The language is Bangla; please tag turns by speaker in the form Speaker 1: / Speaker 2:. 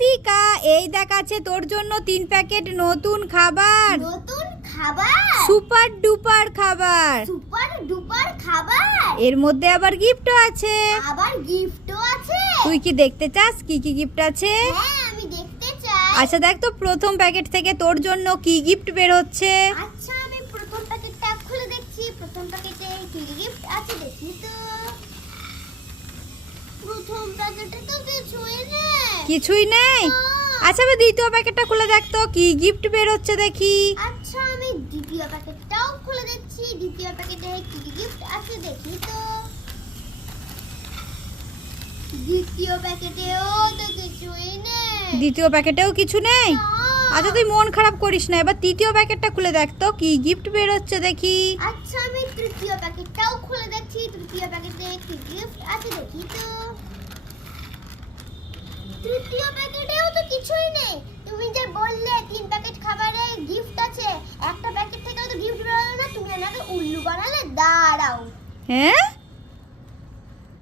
Speaker 1: রিতিকা এই দেখ আছে তোর জন্য তিন প্যাকেট নতুন খাবার।
Speaker 2: নতুন খাবার?
Speaker 1: সুপার ডুপার খাবার।
Speaker 2: সুপার ডুপার খাবার?
Speaker 1: এর মধ্যে আবার গিফটও আছে।
Speaker 2: আবার গিফটও আছে?
Speaker 1: তুই কি দেখতে চাস? কি কি গিফট আছে?
Speaker 2: হ্যাঁ আমি দেখতে চাই।
Speaker 1: আচ্ছা দেখ তো প্রথম প্যাকেট থেকে তোর জন্য কি গিফট বের হচ্ছে।
Speaker 2: আচ্ছা আমি প্রথম প্যাকেটটা খুলে দেখছি। প্রথম প্যাকেটে কি গিফট আছে দেখি তো। প্রথম প্যাকেটে তো নেই
Speaker 1: কিছুই নেই। আচ্ছা এবার দ্বিতীয় প্যাকেটটা খুলে দেখ তো কি গিফট বের হচ্ছে দেখি।
Speaker 2: আচ্ছা আমি দ্বিতীয় প্যাকেটটাও খুলে দেখছি দ্বিতীয় প্যাকেটে কি কি গিফট আছে দেখি তো। দ্বিতীয় প্যাকেটেও তো কিছুই নেই।
Speaker 1: দ্বিতীয় প্যাকেটেও কিছু নেই? আচ্ছা তুই মন খারাপ করিস না। এবার তৃতীয় প্যাকেটটা খুলে দেখ তো কি গিফট বের হচ্ছে দেখি।
Speaker 2: আচ্ছা আমি তৃতীয় প্যাকেটটাও খুলে দেখছি। তৃতীয় প্যাকেটে কি গিফট আছে দেখি তো তৃতীয় প্যাকেটেও তো কিছুই নেই। তুমি যে বললে তিন প্যাকেট খাবারে গিফট আছে, একটা প্যাকেট থেকেও তো গিফট বেরোলো না, তুমি আমাকে উল্লু বানালে, দাঁড়াও।
Speaker 1: হ্যাঁ?